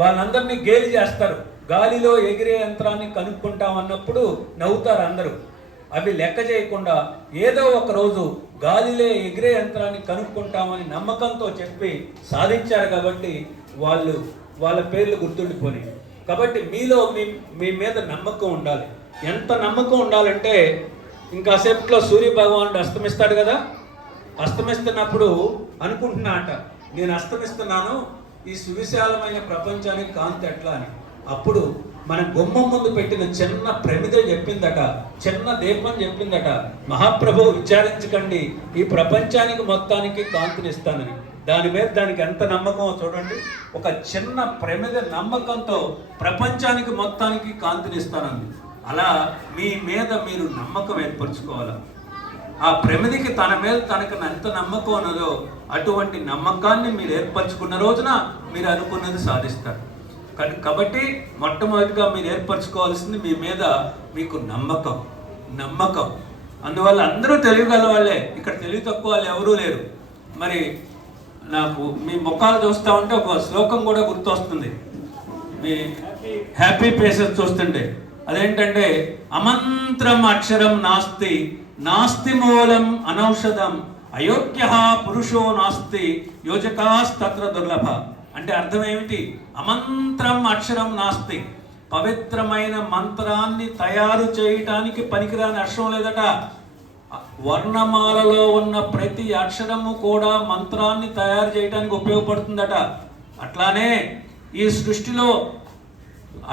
వాళ్ళందరినీ గేలి చేస్తారు. గాలిలో ఎగిరే యంత్రాన్ని కనుక్కుంటామన్నప్పుడు నవ్వుతారు అందరూ. అవి లెక్క చేయకుండా ఏదో ఒక రోజు గాలిలో ఎగిరే యంత్రాన్ని కనుక్కుంటామని నమ్మకంతో చెప్పి సాధించారు. కాబట్టి వాళ్ళ పేర్లు గుర్తుండిపోయి. కాబట్టి మీలో మీ మీద నమ్మకం ఉండాలి. ఎంత నమ్మకం ఉండాలంటే, ఇంకాసేపట్లో సూర్య భగవానుడు అస్తమిస్తాడు కదా. అస్తమిస్తున్నప్పుడు అనుకుంటున్నా అంట, నేను అస్తమిస్తున్నాను, ఈ సువిశాలమైన ప్రపంచానికి కాంతి ఎట్లా అని. అప్పుడు మన గుమ్మం ముందు పెట్టిన చిన్న ప్రమిద చెప్పిందట, చిన్న దీపం చెప్పిందట, మహాప్రభు విచారించకండి, ఈ ప్రపంచానికి మొత్తానికి కాంతినిస్తానని. దాని మీద దానికి ఎంత నమ్మకమో చూడండి. ఒక చిన్న ప్రమిద నమ్మకంతో ప్రపంచానికి మొత్తానికి కాంతినిస్తానంది. అలా మీ మీద మీరు నమ్మకం ఏర్పరచుకోవాలి. ఆ ప్రమిదికి తన మీద తనకు ఎంత నమ్మకం ఉన్నదో అటువంటి నమ్మకాన్ని మీరు ఏర్పరచుకున్న రోజున మీరు అనుకున్నది సాధిస్తారు. కాబట్టి మొట్టమొదటిగా మీరు ఏర్పరచుకోవాల్సింది మీ మీద మీకు నమ్మకం. అందువల్ల అందరూ తెలియగల వాళ్ళే, ఇక్కడ తెలివి తక్కువ వాళ్ళు ఎవరూ లేరు. మరి నాకు మీ ముఖాలు చూస్తూ ఉంటే ఒక శ్లోకం కూడా గుర్తొస్తుంది. మీ హ్యాపీ ఫేసెస్ చూస్తుంటే అదేంటంటే, అమంత్రం అక్షరం నాస్తి మూలం అనౌషధం అయోగ్య పురుషో నాస్తి యోజకాస్తత్ర దుర్లభ. అంటే అర్థం ఏమిటి? అమంత్రం అక్షరం నాస్తి, పవిత్రమైన మంత్రాన్ని తయారు చేయటానికి పనికిరాని అక్షరం లేదట. వర్ణమాలలో ఉన్న ప్రతి అక్షరము కూడా మంత్రాన్ని తయారు చేయడానికి ఉపయోగపడుతుందట. అట్లానే ఈ సృష్టిలో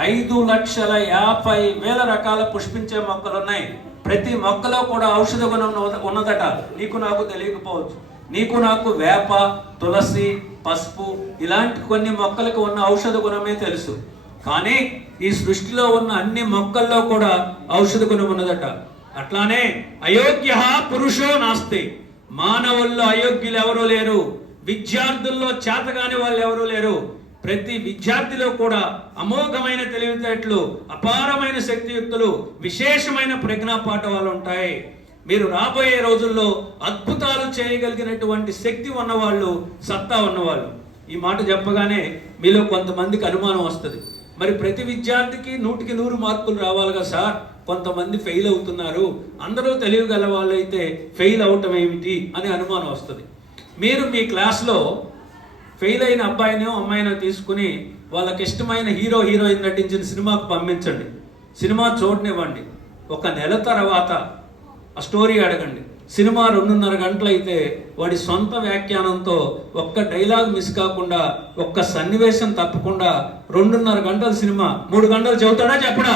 5,50,000 రకాల పుష్పించే మొక్కలు ఉన్నాయి. ప్రతి మొక్కలో కూడా ఔషధ గుణం ఉన్నదట. నీకు నాకు తెలియకపోవచ్చు. నీకు నాకు వేప, తులసి, పసుపు ఇలాంటి కొన్ని మొక్కలకు ఉన్న ఔషధ గుణమే తెలుసు. కానీ ఈ సృష్టిలో ఉన్న అన్ని మొక్కల్లో కూడా ఔషధ గుణం ఉన్నదట. అట్లానే అయోగ్య పురుషో నాస్తి, మానవుల్లో అయోగ్యులు ఎవరూ లేరు, విద్యార్థుల్లో చేతగాని వాళ్ళు ఎవరూ లేరు. ప్రతి విద్యార్థిలో కూడా అమోఘమైన తెలివితేటలు, అపారమైన శక్తియుక్తులు, విశేషమైన ప్రజ్ఞాపాఠవాలు ఉంటాయి. మీరు రాబోయే రోజుల్లో అద్భుతాలు చేయగలిగినటువంటి శక్తి ఉన్నవాళ్ళు, సత్తా ఉన్నవాళ్ళు. ఈ మాట చెప్పగానే మీలో కొంతమందికి అనుమానం వస్తుంది. మరి ప్రతి విద్యార్థికి 100కి 100 మార్కులు రావాలిగా సార్, కొంతమంది ఫెయిల్ అవుతున్నారు, అందరూ తెలియగల వాళ్ళు అయితే ఫెయిల్ అవటం ఏమిటి అని అనుమానం వస్తుంది. మీరు మీ క్లాస్లో ఫెయిల్ అయిన అబ్బాయినో అమ్మాయినో తీసుకుని వాళ్ళకి ఇష్టమైన హీరోయిన్ నటించిన సినిమాకు పంపించండి. సినిమా చూడనివ్వండి. 1 నెల తర్వాత ఆ స్టోరీ అడగండి. సినిమా 2.5 గంటలు అయితే వాడి సొంత వ్యాఖ్యానంతో ఒక్క డైలాగ్ మిస్ కాకుండా, ఒక్క సన్నివేశం తప్పకుండా 2.5 గంటల సినిమా 3 గంటలు చెబుతాడా చెప్పడా?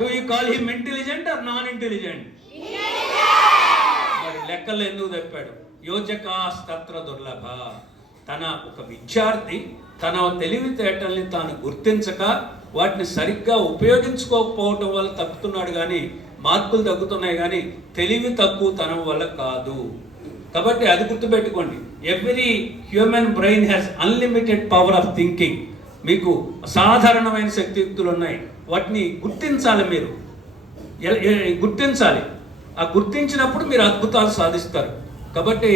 Do you call him intelligent or non intelligent? మరి లెక్కలు ఎందుకు చెప్పాడు? యోజకాస్తత్ర దుర్లభ. ఒక విద్యార్థి తన తెలివితేటల్ని తాను గుర్తించక వాటిని సరిగ్గా ఉపయోగించుకోకపోవటం వల్ల తగ్గుతున్నాడు, కానీ మార్కులు తగ్గుతున్నాయి, కానీ తెలివి తక్కువతనం వల్ల కాదు. కాబట్టి అది గుర్తుపెట్టుకోండి. Every human brain has unlimited power of thinking. మీకు అసాధారణమైన శక్తియుక్తులు ఉన్నాయి. వాటిని గుర్తించాలి. మీరు గుర్తించాలి. ఆ గుర్తించినప్పుడు మీరు అద్భుతాలు సాధిస్తారు. కాబట్టి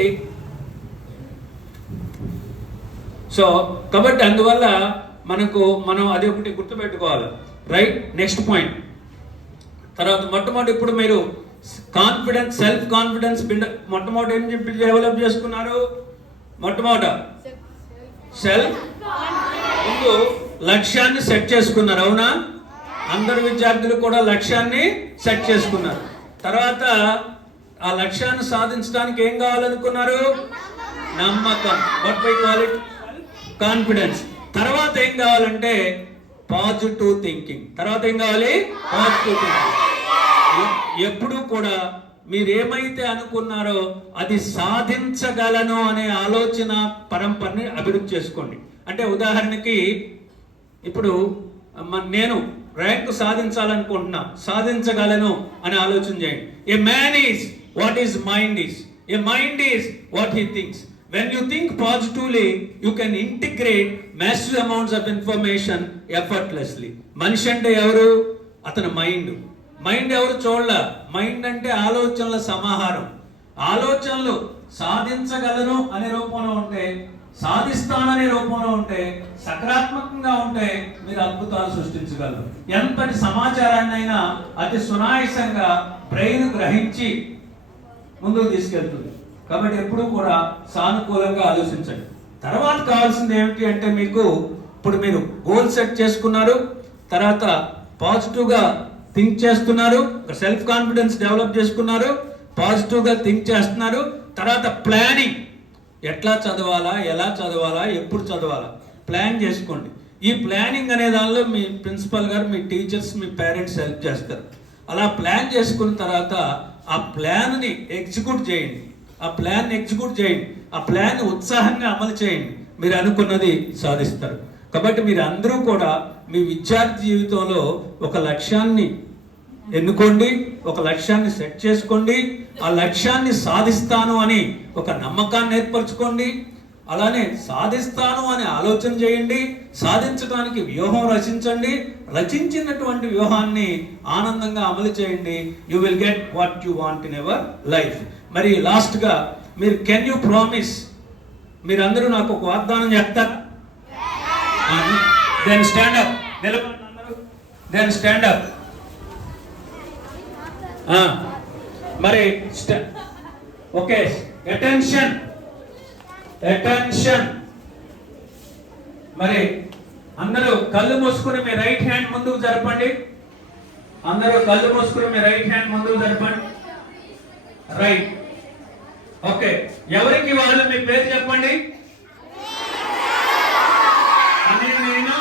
అందువల్ల మనం అది ఒకటి గుర్తుపెట్టుకోవాలి. రైట్. నెక్స్ట్ పాయింట్ తర్వాత మొట్టమొదటి ఇప్పుడు మీరు సెల్ఫ్ కాన్ఫిడెన్స్ మొట్టమొదటి ఏం చెప్పి డెవలప్ చేసుకున్నారు? మొట్టమొదట ముందు లక్ష్యాన్ని సెట్ చేసుకున్నారు. అవునా? అందరు విద్యార్థులు కూడా లక్ష్యాన్ని సెట్ చేసుకున్నారు. తర్వాత ఆ లక్ష్యాన్ని సాధించడానికి ఏం కావాలనుకున్నారు? నమ్మకం. What we call it? Confidence. తర్వాత ఏం కావాలంటే పాజిటివ్ థింకింగ్. తర్వాత ఏం కావాలి? Positive thinking. ఎప్పుడూ కూడా మీరేమైతే అనుకున్నారో అది సాధించగలను అనే ఆలోచన పరంపరని అభివృద్ధి చేసుకోండి. అంటే ఉదాహరణకి ఇప్పుడు నేను ర్యాంకు సాధించాలనుకుంటున్నా, సాధించగలను అని ఆలోచన చేయండి. ఏ man is what is mind is, A mind is what he thinks. When you think positively, you can integrate massive amounts of information effortlessly. మనిషి అంటే ఎవరు? అతని మైండ్ ఎవరు చూడాల? మైండ్ అంటే ఆలోచనల సమాహారం. ఆలోచనలు సాధించగలను అనే రూపంలో ఉంటే, సాధిస్తాననే రూపంలో ఉంటే, సకారాత్మకంగా ఉంటే మీరు అద్భుతాలు సృష్టించగలరు. ఎంతటి సమాచారాన్నైనా అతి సునాయాసంగా బ్రెయిన్ గ్రహించి ముందుకు తీసుకెళ్తుంది. కాబట్టి ఎప్పుడూ కూడా సానుకూలంగా ఆలోచించండి. తర్వాత కావాల్సింది ఏమిటి అంటే, మీకు ఇప్పుడు మీరు గోల్ సెట్ చేసుకున్నారు, తర్వాత పాజిటివ్గా థింక్ చేస్తున్నారు, సెల్ఫ్ కాన్ఫిడెన్స్ డెవలప్ చేసుకున్నారు, పాజిటివ్గా థింక్ చేస్తున్నారు. తర్వాత ప్లానింగ్, ఎట్లా చదవాలా, ఎలా చదవాలా, ఎప్పుడు చదవాలా ప్లాన్ చేసుకోండి. ఈ ప్లానింగ్ అనే దానిలో మీ ప్రిన్సిపల్ గారు, మీ టీచర్స్, మీ పేరెంట్స్ హెల్ప్ చేస్తారు. అలా ప్లాన్ చేసుకున్న తర్వాత ఆ ప్లాన్ని ఎగ్జిక్యూట్ చేయండి. ఆ ప్లాన్ ఉత్సాహంగా అమలు చేయండి. మీరు అనుకున్నది సాధిస్తారు. కాబట్టి మీరు అందరూ కూడా మీ విద్యార్థి జీవితంలో ఒక లక్ష్యాన్ని ఎన్నుకోండి, ఒక లక్ష్యాన్ని సెట్ చేసుకోండి. ఆ లక్ష్యాన్ని సాధిస్తాను అని ఒక నమ్మకాన్ని ఏర్పరచుకోండి. అలానే సాధిస్తాను అని ఆలోచన చేయండి. సాధించడానికి వ్యూహం రచించండి. రచించినటువంటి వ్యూహాన్ని ఆనందంగా అమలు చేయండి. You will get what you want in ever life. మరి లాస్ట్గా మీరు కెన్ యూ ప్రామిస్, మీరందరూ నాకు ఒక వాగ్దానం చేస్తారు. దెన్ స్టాండ్ అప్, నిలబడండి అందరూ. Then stand up. మరి ఓకే, అటెన్షన్. మరి అందరూ కళ్ళు మూసుకుని మీ రైట్ హ్యాండ్ ముందుకు జరపండి. రైట్. ఓకే, ఎవరికి వాళ్ళు మీ పేరు చెప్పండి. నేను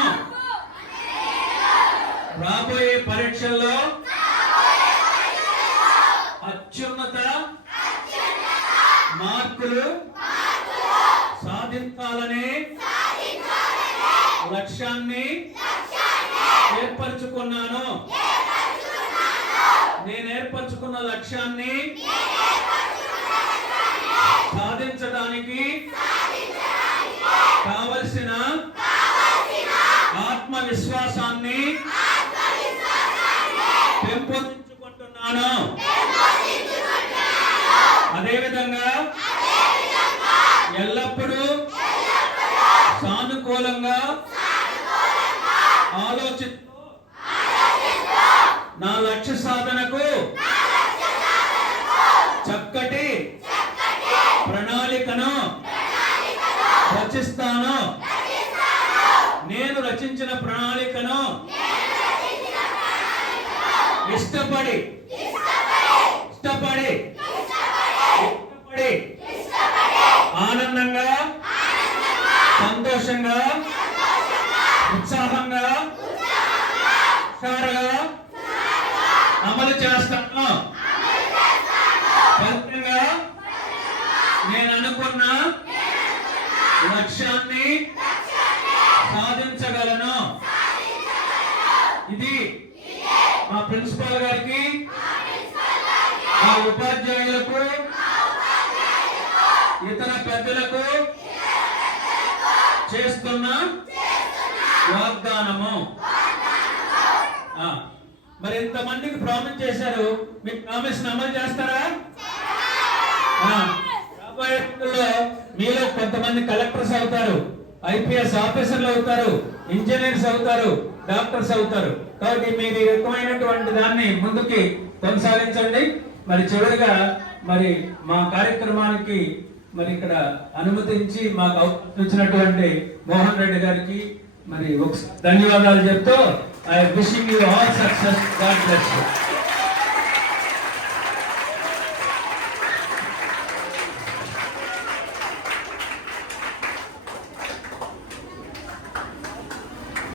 రాబోయే పరీక్షల్లో అత్యున్నత మార్కులు సాధించాలనే లక్ష్యాన్ని ఏర్పరచుకున్నాను. నేను ఏర్పరచుకున్న లక్ష్యాన్ని సాధించడానికి కావలసిన ఆత్మవిశ్వాసాన్ని పెంపొందించుకుంటున్నాను. అదేవిధంగా ఎల్లప్పుడూ సానుకూలంగా ఆలోచిస్తూ నా లక్ష్య సాధనకు చక్కటి ప్రణాళికను రచిస్తాను. నేను రచించిన ప్రణాళికను ఇష్టపడి ఆనందంగా, సంతోషంగా, ఉత్సాహంగా, హుషారుగా అమలు చేస్తాను. ఫలితంగా నేను అనుకున్న లక్ష్యాన్ని సాధించగలను. ఇది మా ప్రిన్సిపాల్ గారికి, మా ఉపాధ్యాయులకు, ఇతర పెద్దలకు చేస్తున్న వాగ్దానము. మరి ఇంతమందికి ప్రామిస్ చేశారు, మీ ప్రామిస్ అమలు చేస్తారా? రాబోయే రోజుల్లో మీలో కొంతమంది కలెక్టర్స్ అవుతారు, ఐపీఎస్ ఆఫీసర్లు అవుతారు, ఇంజనీర్స్ అవుతారు, డాక్టర్స్ అవుతారు. కాబట్టి మీరు ఈ రకమైనటువంటి దాన్ని ముందుకి కొనసాగించండి. మరి చివరిగా మరి మా కార్యక్రమానికి మరి ఇక్కడ అనుమతించి మాకు అవకాశం ఇచ్చినటువంటి మోహన్ రెడ్డి గారికి మరి ధన్యవాదాలు చెప్తూ I wishing you all success. God bless you.